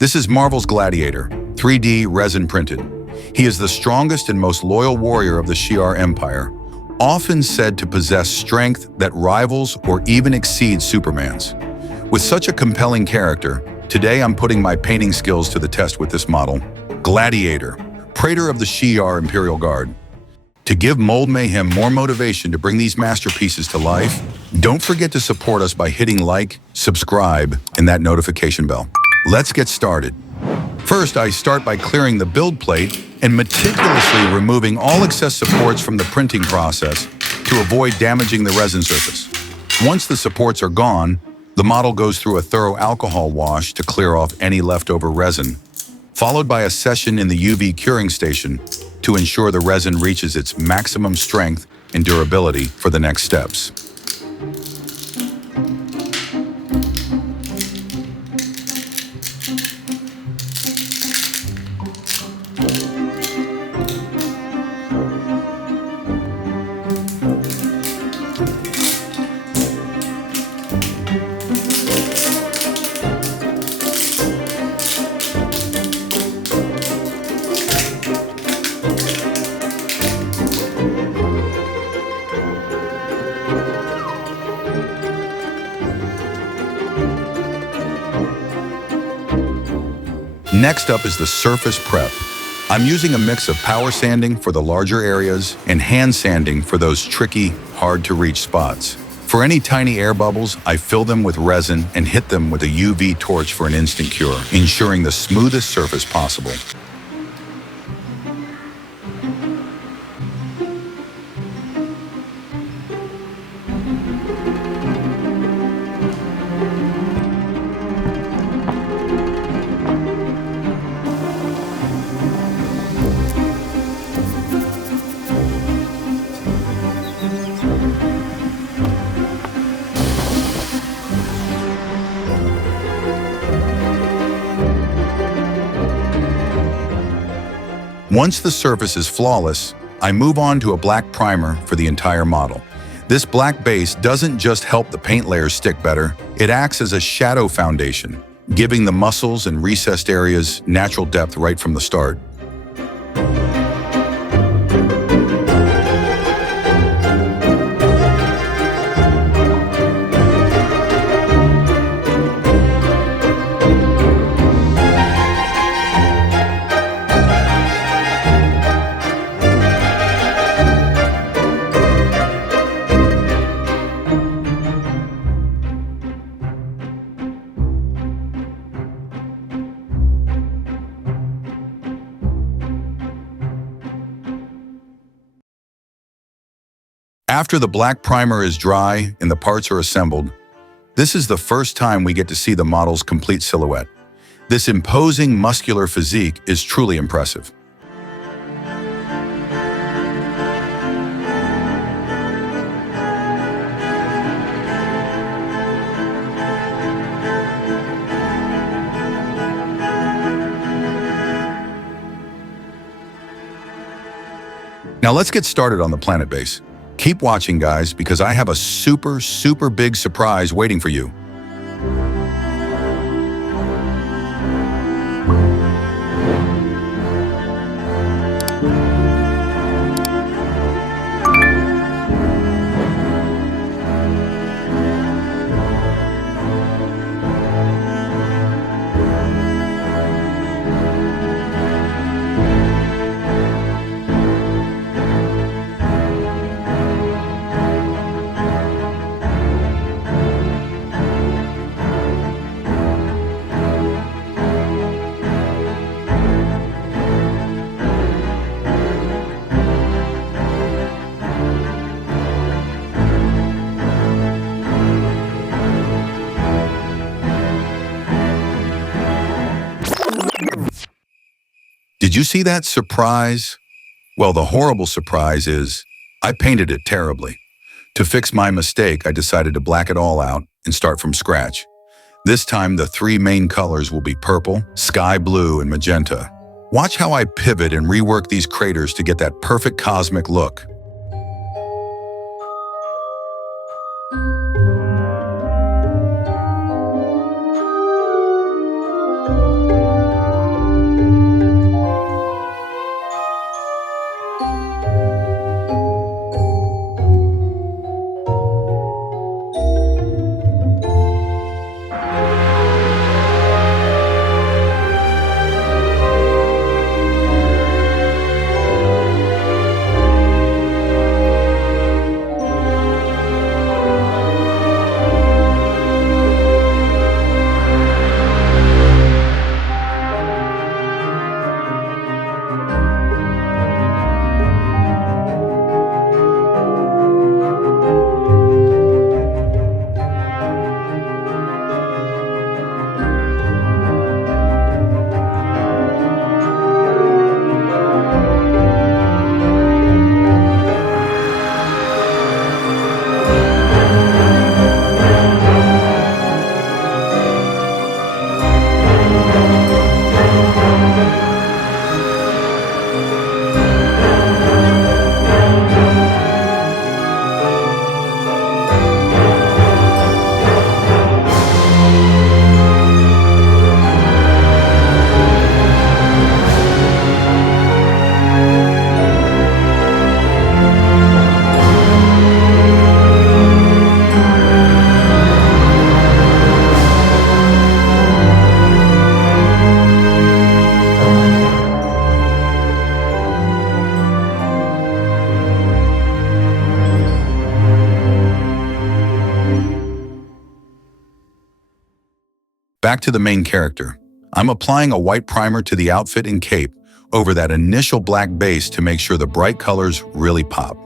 This is Marvel's Gladiator, 3D resin printed. He is the strongest and most loyal warrior of the Shi'ar Empire, often said to possess strength that rivals or even exceeds Superman's. With such a compelling character, today I'm putting my painting skills to the test with this model, Gladiator, praetor of the Shi'ar Imperial Guard. To give Mold Mayhem more motivation to bring these masterpieces to life, don't forget to support us by hitting like, subscribe, and that notification bell. Let's get started. First, I start by clearing the build plate and meticulously removing all excess supports from the printing process to avoid damaging the resin surface. Once the supports are gone, the model goes through a thorough alcohol wash to clear off any leftover resin, followed by a session in the UV curing station to ensure the resin reaches its maximum strength and durability for the next steps. Next up is the surface prep. I'm using a mix of power sanding for the larger areas and hand sanding for those tricky, hard-to-reach spots. For any tiny air bubbles, I fill them with resin and hit them with a UV torch for an instant cure, ensuring the smoothest surface possible. Once the surface is flawless, I move on to a black primer for the entire model. This black base doesn't just help the paint layers stick better, it acts as a shadow foundation, giving the muscles and recessed areas natural depth right from the start. After the black primer is dry and the parts are assembled, this is the first time we get to see the model's complete silhouette. This imposing muscular physique is truly impressive. Now let's get started on the planet base. Keep watching, guys, because I have a super big surprise waiting for you. Did you see that surprise? Well, the horrible surprise is I painted it terribly. To fix my mistake, I decided to black it all out and start from scratch. This time, the three main colors will be purple, sky blue, and magenta. Watch how I pivot and rework these craters to get that perfect cosmic look. Back to the main character. I'm applying a white primer to the outfit and cape over that initial black base to make sure the bright colors really pop.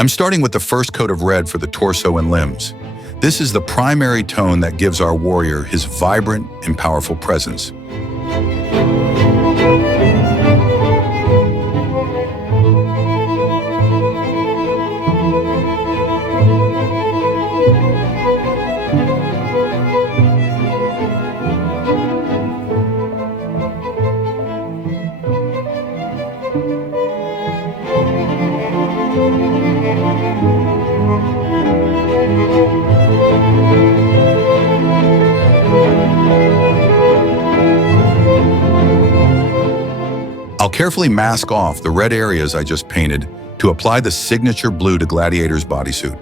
I'm starting with the first coat of red for the torso and limbs. This is the primary tone that gives our warrior his vibrant and powerful presence. I'll carefully mask off the red areas I just painted to apply the signature blue to Gladiator's bodysuit.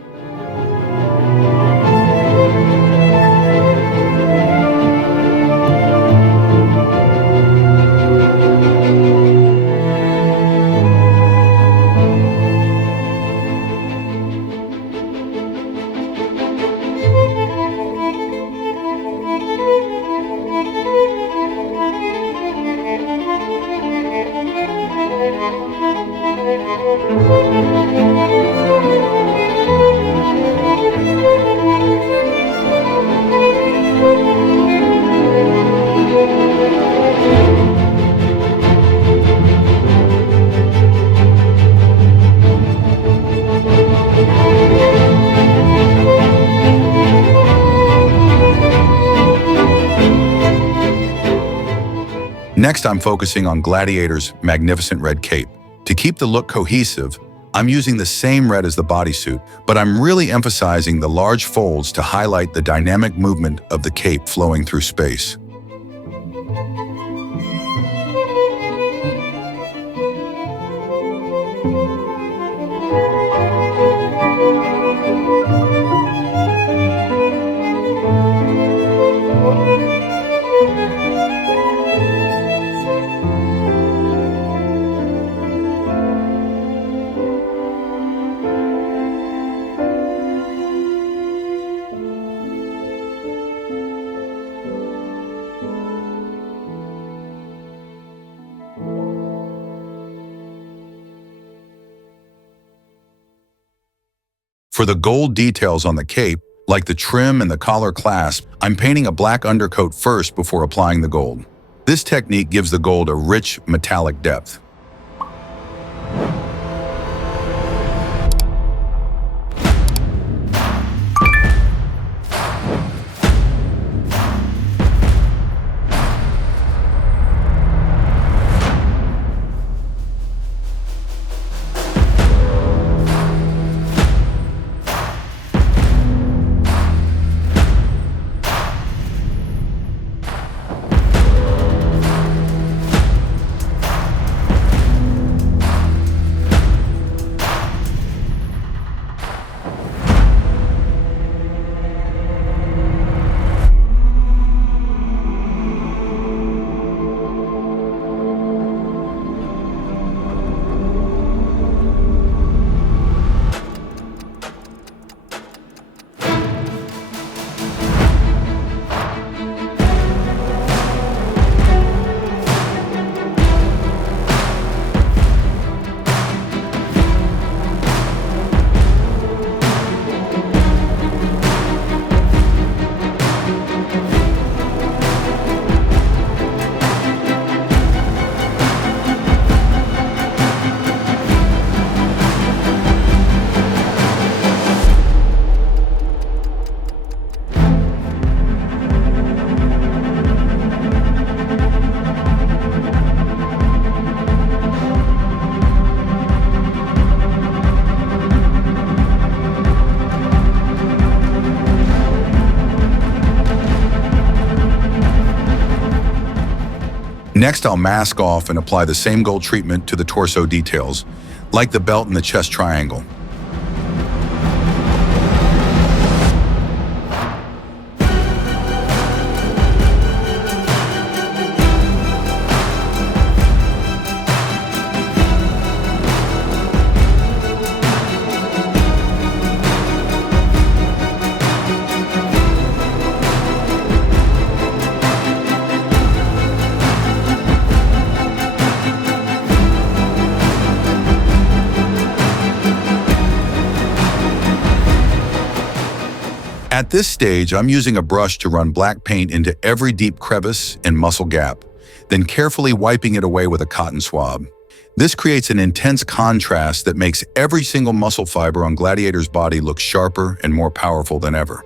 Next, I'm focusing on Gladiator's magnificent red cape. To keep the look cohesive, I'm using the same red as the bodysuit, but I'm really emphasizing the large folds to highlight the dynamic movement of the cape flowing through space. For the gold details on the cape, like the trim and the collar clasp, I'm painting a black undercoat first before applying the gold. This technique gives the gold a rich, metallic depth. Next, I'll mask off and apply the same gold treatment to the torso details, like the belt and the chest triangle. At this stage, I'm using a brush to run black paint into every deep crevice and muscle gap, then carefully wiping it away with a cotton swab. This creates an intense contrast that makes every single muscle fiber on Gladiator's body look sharper and more powerful than ever.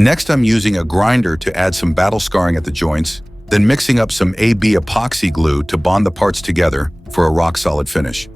Next, I'm using a grinder to add some battle scarring at the joints, then mixing up some AB epoxy glue to bond the parts together for a rock-solid finish.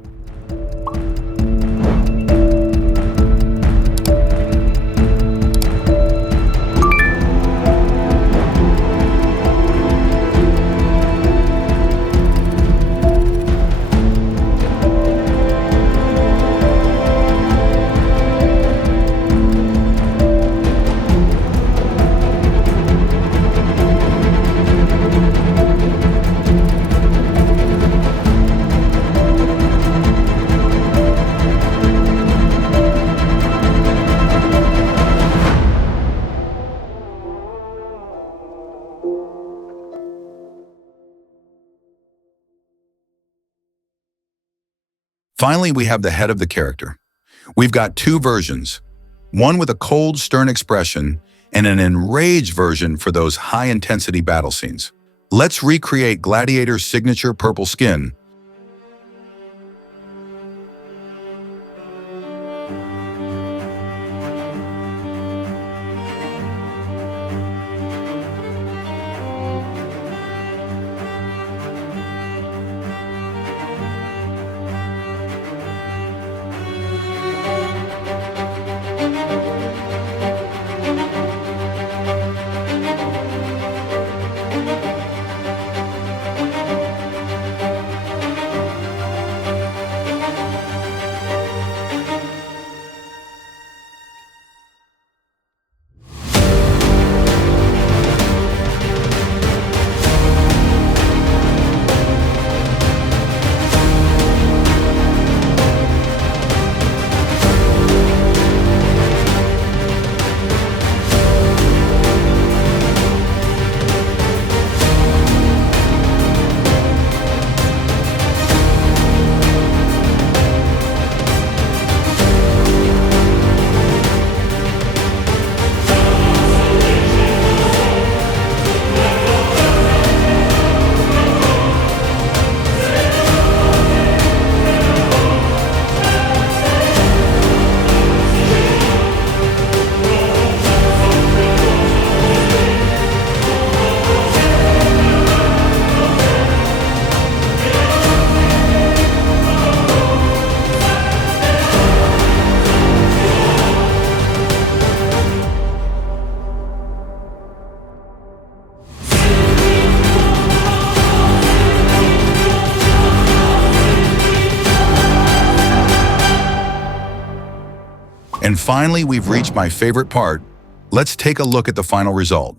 Finally, we have the head of the character. We've got two versions, one with a cold, stern expression and an enraged version for those high-intensity battle scenes. Let's recreate Gladiator's signature purple skin. And finally, we've reached my favorite part. Let's take a look at the final result.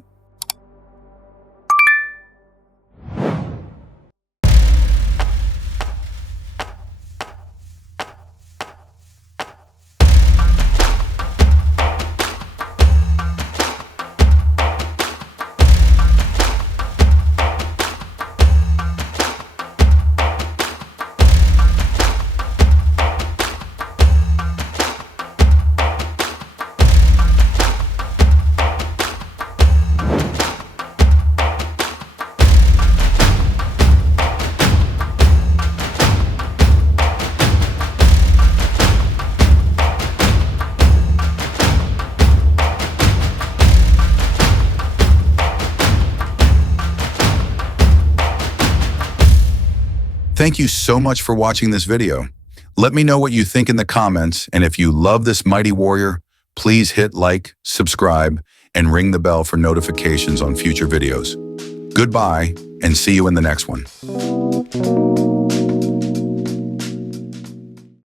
Thank you so much for watching this video. Let me know what you think in the comments, and if you love this mighty warrior, please hit like, subscribe, and ring the bell for notifications on future videos. Goodbye, and see you in the next one.